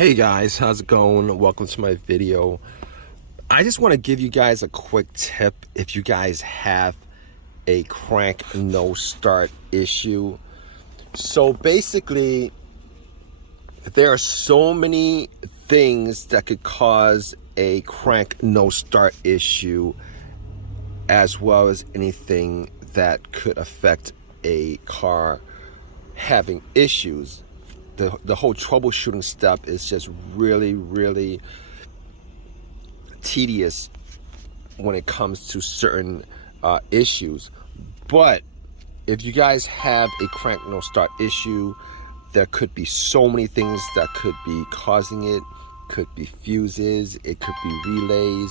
Hey guys, how's it going? Welcome to my video. I just want to give you guys a quick tip if you guys have a crank no start issue. So basically, there are so many things that could cause a crank no start issue, as well as anything that could affect a car having issues. The whole troubleshooting step is just really tedious when it comes to certain issues. But if you guys have a crank no start issue, there could be so many things that could be causing it. Could be fuses, it could be relays,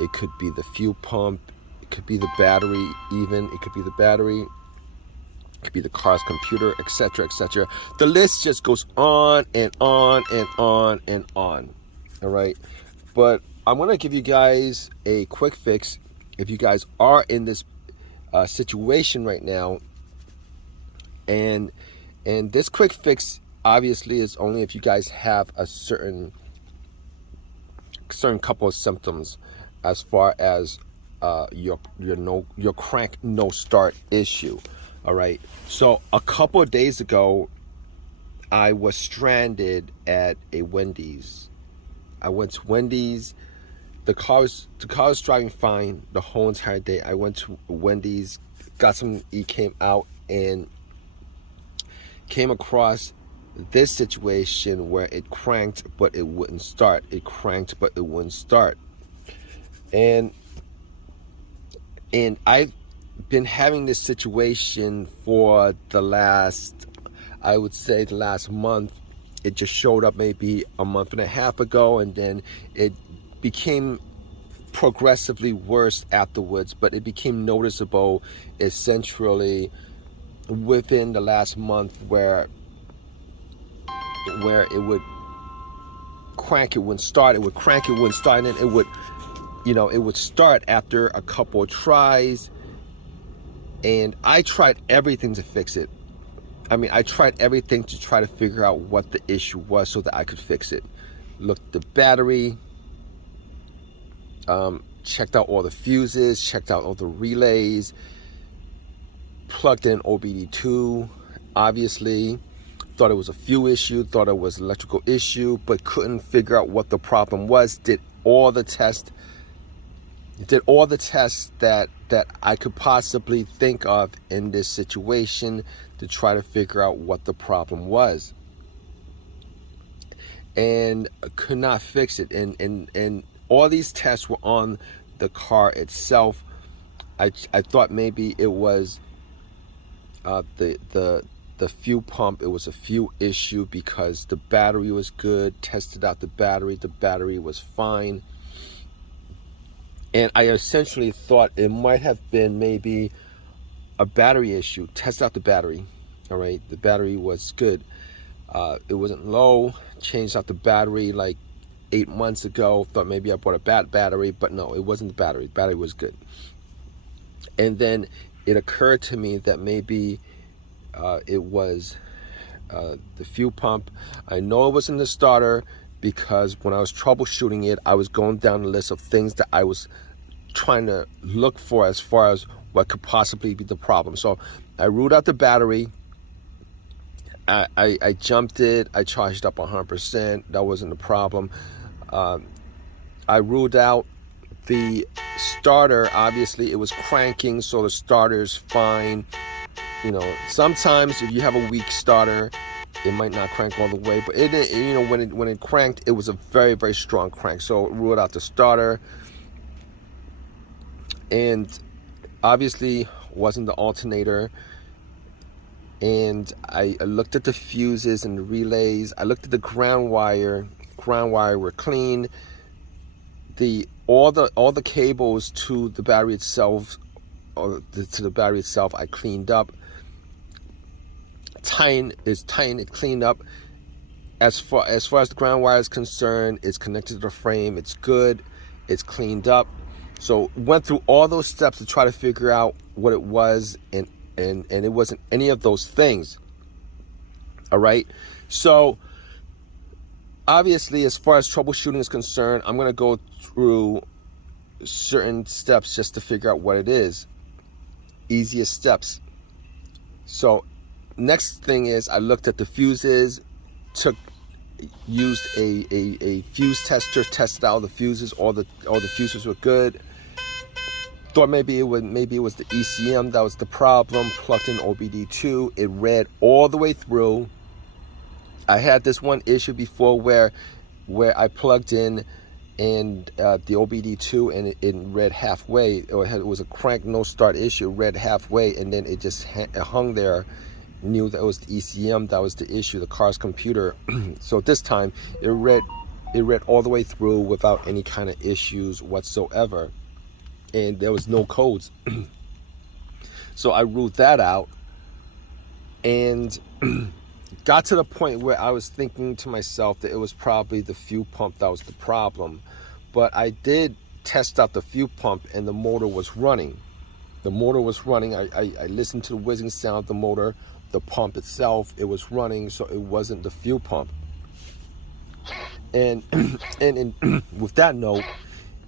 it could be the fuel pump, it could be the battery, even it could be the battery, it could be the car's computer, etc., etc. The list just goes on and on and on and on. All right, but I want to give you guys a quick fix if you guys are in this situation right now. And this quick fix obviously is only if you guys have a certain couple of symptoms as far as your crank no start issue. All right, so a couple of days ago I was stranded at a Wendy's. I went to Wendy's. The car was driving fine the whole entire day. I went to Wendy's, got some, came out and came across this situation where it cranked but it wouldn't start. It cranked but it wouldn't start. And I've been having this situation for the last, I would say the last month. It just showed up maybe a month and a half ago, and then it became progressively worse afterwards, but it became noticeable essentially within the last month where it would crank, it wouldn't start, it would crank, it wouldn't start, and then it would, it would start after a couple of tries. And I tried everything to fix it. I mean, I tried everything to try to figure out what the issue was so that I could fix it. Looked at the battery, checked out all the fuses, checked out all the relays, plugged in OBD2, obviously. Thought it was a fuel issue, thought it was an electrical issue, but couldn't figure out what the problem was. Did all the tests that I could possibly think of in this situation to try to figure out what the problem was, and could not fix it. And all these tests were on the car itself. I thought maybe it was the fuel pump. It was a fuel issue because the battery was good. Tested out the battery was fine. And I essentially thought it might have been maybe a battery issue. Test out the battery. All right, the battery was good. It wasn't low. Changed out the battery like 8 months ago. Thought maybe I bought a bad battery, but no, it wasn't the battery. The battery was good. And then it occurred to me that maybe it was the fuel pump. I know it wasn't the starter, because when I was troubleshooting it, I was going down the list of things that I was trying to look for as far as what could possibly be the problem. So I ruled out the battery. I jumped it. I charged up 100%. That wasn't the problem. I ruled out the starter. Obviously, it was cranking, so the starter's fine. Sometimes if you have a weak starter, it might not crank all the way, but when it cranked, it was a very strong crank. So ruled out the starter, and obviously wasn't the alternator. And I looked at the fuses and the relays. I looked at the ground wire. Ground wire were clean. All the cables to the battery itself, I cleaned up. Tighten it, cleaned up. As far as the ground wire is concerned, it's connected to the frame. It's good. It's cleaned up. So went through all those steps to try to figure out what it was, and it wasn't any of those things. All right. So obviously, as far as troubleshooting is concerned, I'm going to go through certain steps just to figure out what it is. Easiest steps. So next thing is I looked at the fuses, used a fuse tester, tested out the fuses. All the fuses were good. Thought maybe it was the ECM that was the problem. Plugged in OBD2. It read all the way through. I had this one issue before where I plugged in and the OBD2 and it read halfway. It was a crank no start issue. It read halfway and then it just hung there. Knew that it was the ECM that was the issue, the car's computer. So this time it read all the way through without any kind of issues whatsoever, and there was no codes. So I ruled that out and got to the point where I was thinking to myself that it was probably the fuel pump that was the problem. But I did test out the fuel pump and the motor was running. The motor was running. I listened to the whizzing sound of the motor. The pump itself, it was running, so it wasn't the fuel pump. And with that note,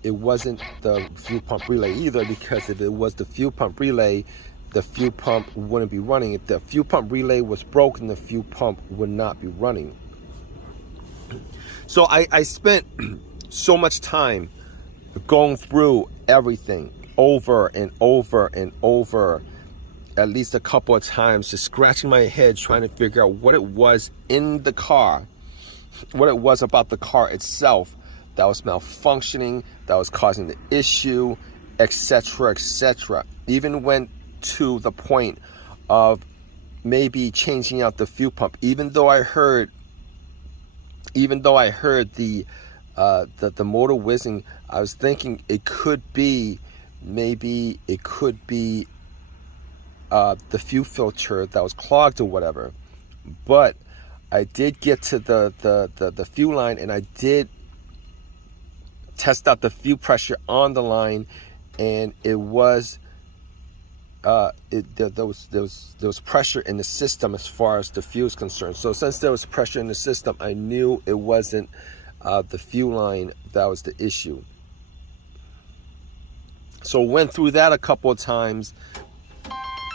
it wasn't the fuel pump relay either, because if it was the fuel pump relay, the fuel pump wouldn't be running. If the fuel pump relay was broken, the fuel pump would not be running. So I spent so much time going through everything over and over and over, at least a couple of times, just scratching my head trying to figure out what it was in the car, what it was about the car itself that was malfunctioning, that was causing the issue, etc., etc. Even went to the point of maybe changing out the fuel pump, even though I heard the motor whizzing. I was thinking it could be the fuel filter that was clogged or whatever. But I did get to the fuel line, and I did test out the fuel pressure on the line, and it was there was pressure in the system as far as the fuel is concerned. So since there was pressure in the system, I knew it wasn't the fuel line that was the issue. So went through that a couple of times.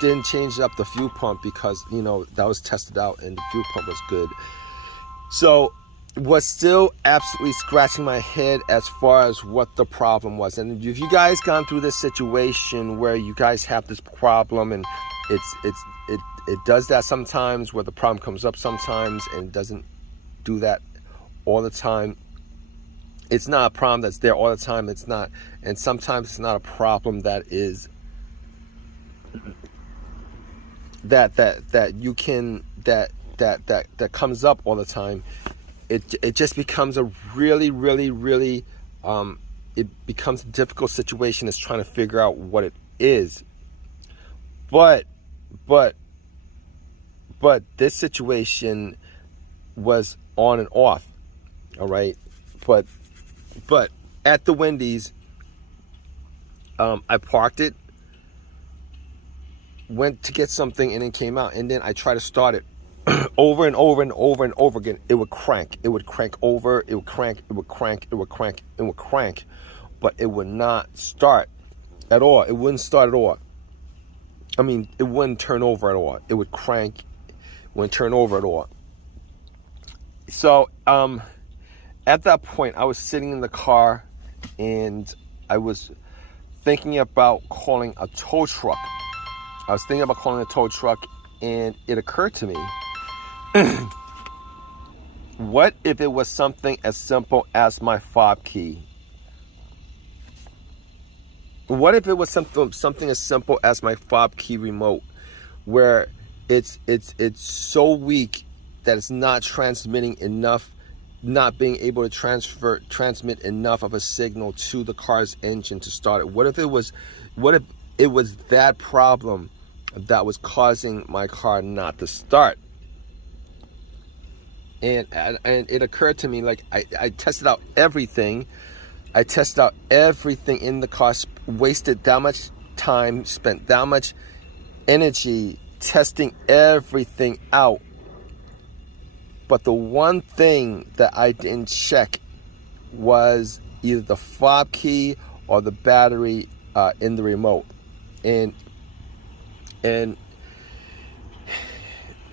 Didn't change up the fuel pump because, you know, that was tested out and the fuel pump was good. So was still absolutely scratching my head as far as what the problem was. And if you guys gone through this situation where you guys have this problem, and it does that sometimes, where the problem comes up sometimes and doesn't do that all the time. It's not a problem that's there all the time. It's not, and sometimes it's not a problem that is that you can that comes up all the time. It just becomes a really it becomes a difficult situation. Is trying to figure out what it is. But this situation was on and off. All right, but at the Wendy's, I parked it, went to get something, and then came out, and then I tried to start it over and over and over and over again. It would crank. It would crank over. It would crank. It would crank. It would crank. It would crank. But it would not start at all. It wouldn't start at all. I mean, it wouldn't turn over at all. It would crank. It wouldn't turn over at all. So, at that point, I was sitting in the car, and I was thinking about calling a tow truck. And it occurred to me, what if it was something as simple as my fob key? What if it was something as simple as my fob key remote, where it's so weak that it's not transmitting enough, not being able to transmit enough of a signal to the car's engine to start it? What if it was that problem that was causing my car not to start? And it occurred to me, like, I tested out everything. I tested out everything in the car, wasted that much time, spent that much energy testing everything out. But the one thing that I didn't check was either the fob key or the battery in the remote. And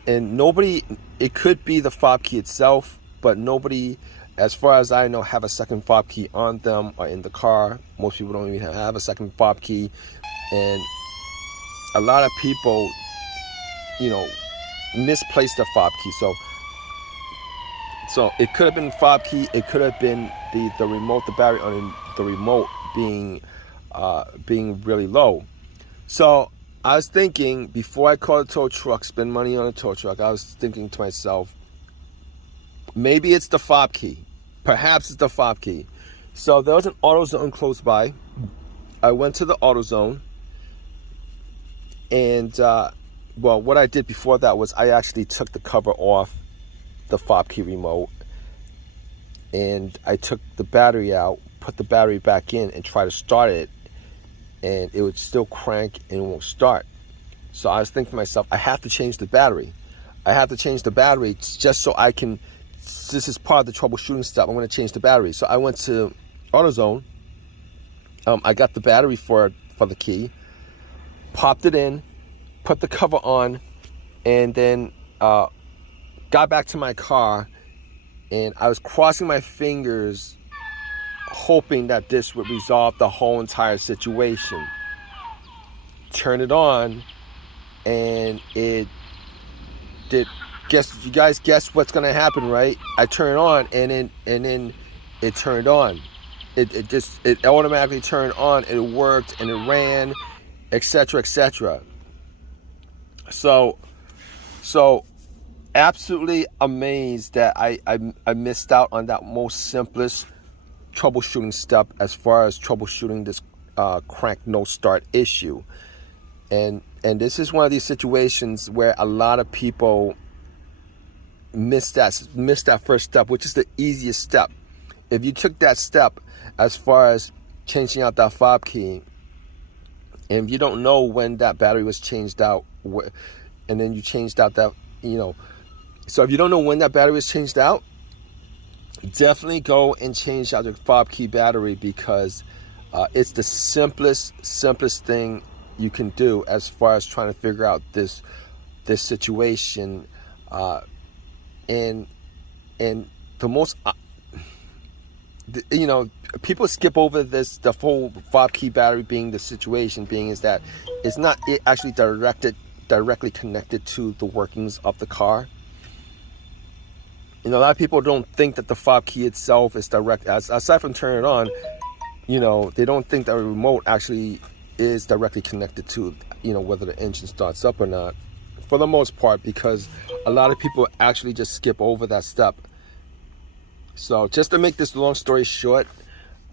nobody, it could be the fob key itself, but nobody, as far as I know, have a second fob key on them or in the car. Most people don't even have a second fob key. And a lot of people, misplace the fob key. So it could have been fob key. It could have been the remote, the battery on the remote being really low. So I was thinking, before I call the tow truck, spend money on a tow truck, I was thinking to myself, maybe it's the fob key. Perhaps it's the fob key. So there was an AutoZone close by. I went to the AutoZone, and well, what I did before that was I actually took the cover off the fob key remote, and I took the battery out, put the battery back in, and try to start it, and it would still crank and it won't start. So I was thinking to myself, I have to change the battery. I have to change the battery just so I can, this is part of the troubleshooting step, I'm going to change the battery. So I went to AutoZone. I got the battery for the key, popped it in, put the cover on, and then got back to my car, and I was crossing my fingers hoping that this would resolve the whole entire situation. Turn it on, and it did. You guys guess what's gonna happen, right? I turn it on, and then it turned on. It automatically turned on. It worked, and it ran, etc., etc. So absolutely amazed that I missed out on that most simplest troubleshooting step as far as troubleshooting this crank no start issue. And this is one of these situations where a lot of people miss that first step, which is the easiest step. If you took that step as far as changing out that fob key, and if you don't know when that battery was changed out, and then you changed out that, so if you don't know when that battery was changed out, definitely go and change out your fob key battery, because it's the simplest thing you can do as far as trying to figure out this situation. And the most, people skip over this, the whole fob key battery being the situation being is that it's not actually directly connected to the workings of the car. A lot of people don't think that the fob key itself is direct, aside from turning it on, they don't think that a remote actually is directly connected to, whether the engine starts up or not, for the most part, because a lot of people actually just skip over that step. So just to make this long story short,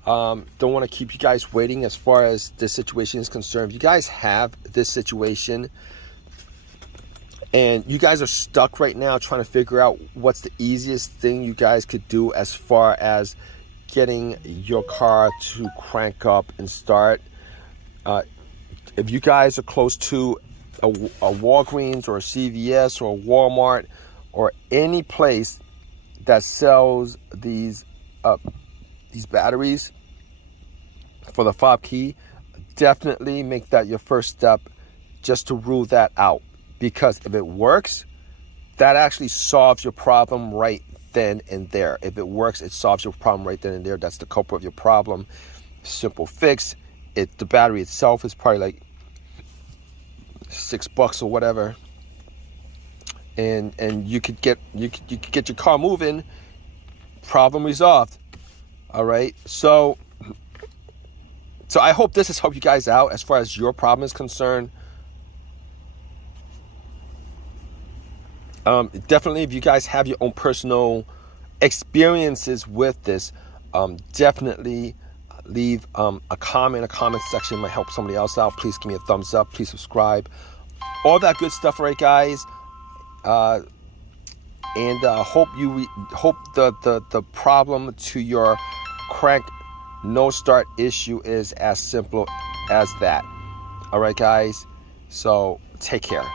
don't want to keep you guys waiting as far as this situation is concerned. If you guys have this situation and you guys are stuck right now trying to figure out what's the easiest thing you guys could do as far as getting your car to crank up and start, if you guys are close to a Walgreens or a CVS or a Walmart or any place that sells these batteries for the fob key, definitely make that your first step, just to rule that out. Because if it works, that actually solves your problem right then and there. If it works, it solves your problem right then and there. That's the culprit of your problem. Simple fix. The battery itself is probably like $6 or whatever, and you could get your car moving. Problem resolved. All right. So I hope this has helped you guys out as far as your problem is concerned. Definitely, if you guys have your own personal experiences with this, definitely leave a comment in the comment section. It might help somebody else out. Please give me a thumbs up. Please subscribe. All that good stuff, right, guys? And hope the problem to your crank no start issue is as simple as that. All right, guys? So take care.